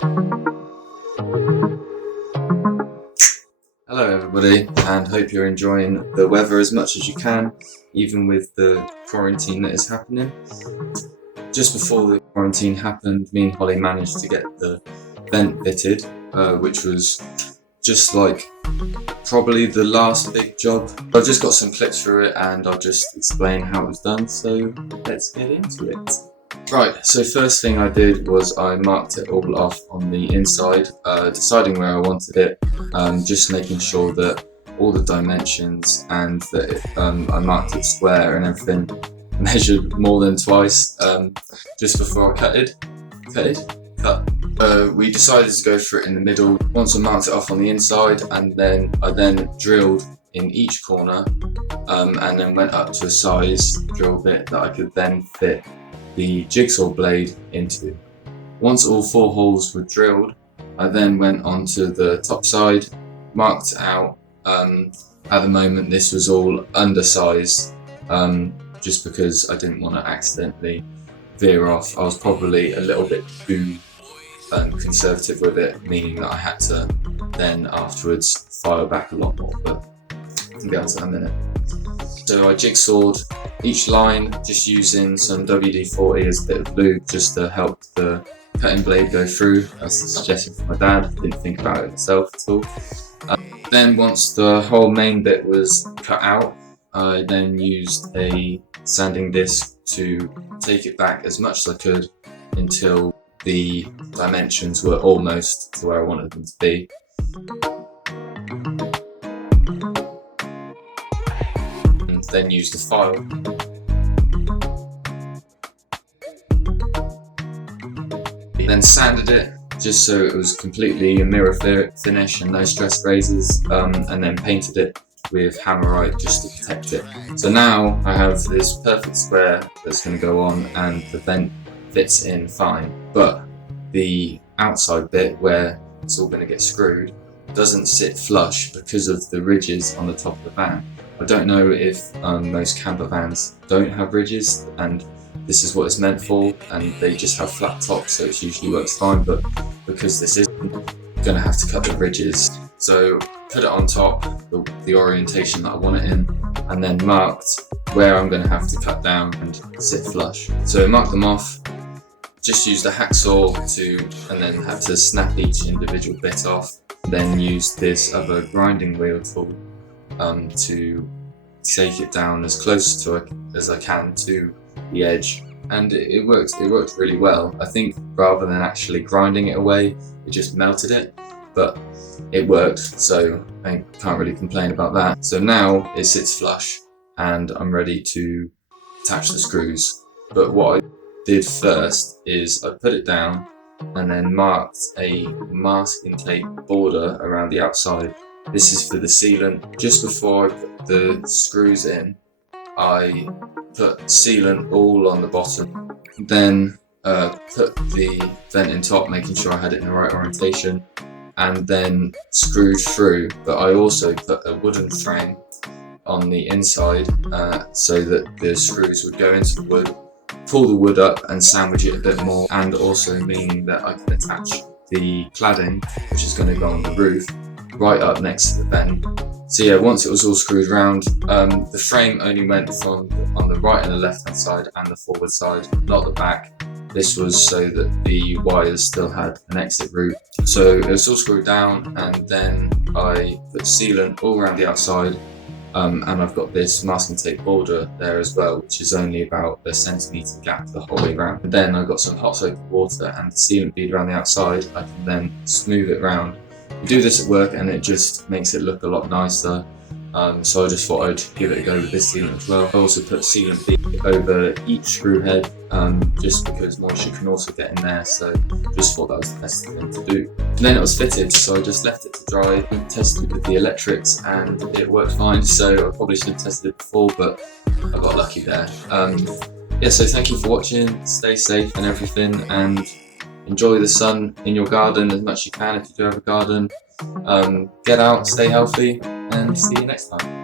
Hello everybody, and hope you're enjoying the weather as much as you can, even with the quarantine that is happening. Just before the quarantine happened, me and Holly managed to get the vent fitted, which was just like probably the last big job. I've just got some clips for it and I'll just explain how it was done, so let's get into it. Right, so first thing I did was I marked it all off on the inside, deciding where I wanted it, just making sure that all the dimensions and that I marked it square and everything, measured more than twice just before I cut. We decided to go for it in the middle. Once I marked it off on the inside, and then I drilled in each corner and then went up to a size drill bit that I could then fit the jigsaw blade into. Once all 4 holes were drilled, I then went onto the top side, marked out. At the moment this was all undersized, just because I didn't want to accidentally veer off. I was probably a little bit too conservative with it, meaning that I had to then afterwards file back a lot more, but I can get onto that in a minute. So I jigsawed each line just using some WD-40 as a bit of lube, just to help the cutting blade go through. That's a suggestion from my dad, didn't think about it myself at all. Then once the whole main bit was cut out, I then used a sanding disc to take it back as much as I could until the dimensions were almost to where I wanted them to be. And then used a file. Then sanded it just so it was completely a mirror finish and no stress razors, and then painted it with Hammerite just to protect it. So now I have this perfect square that's going to go on, and the vent fits in fine, but the outside bit where it's all going to get screwed doesn't sit flush because of the ridges on the top of the van. I don't know if most camper vans don't have ridges and this is what it's meant for, and they just have flat tops, so it usually works fine, but because this isn't, I'm going to have to cut the ridges. So put it on top, the orientation that I want it in, and then marked where I'm going to have to cut down and sit flush. So mark them off, just used a hacksaw and then had to snap each individual bit off, then used this other grinding wheel tool to take it down as close to as I can to the edge, and it worked really well. I think rather than actually grinding it away, it just melted it, but it worked, so I can't really complain about that. So now it sits flush and I'm ready to attach the screws. But what I did first is I put it down and then marked a masking tape border around the outside. This is for the sealant. Just before I put the screws in, I put sealant all on the bottom, then put the vent in top, making sure I had it in the right orientation, and then screwed through. But I also put a wooden frame on the inside so that the screws would go into the wood, pull the wood up and sandwich it a bit more, and also meaning that I can attach the cladding, which is going to go on the roof, right up next to the vent. So yeah, once it was all screwed round, the frame only went from on the right and the left hand side and the forward side, not the back. This was so that the wires still had an exit route. So it was all screwed down, and then I put sealant all around the outside, and I've got this masking tape border there as well, which is only about a centimetre gap the whole way around. And then I've got some hot soapy water and the sealant bead around the outside. I can then smooth it round. You do this at work and it just makes it look a lot nicer, so I just thought I'd give it a go with this sealant as well. I also put sealant bead over each screw head, just because moisture can also get in there, so just thought that was the best thing to do. And then it was fitted, so I just left it to dry, tested with the electrics and it worked fine. So I probably should have tested it before, but I got lucky there. Yeah, so thank you for watching, stay safe and everything, and enjoy the sun in your garden as much as you can if you do have a garden. Get out, stay healthy, and see you next time.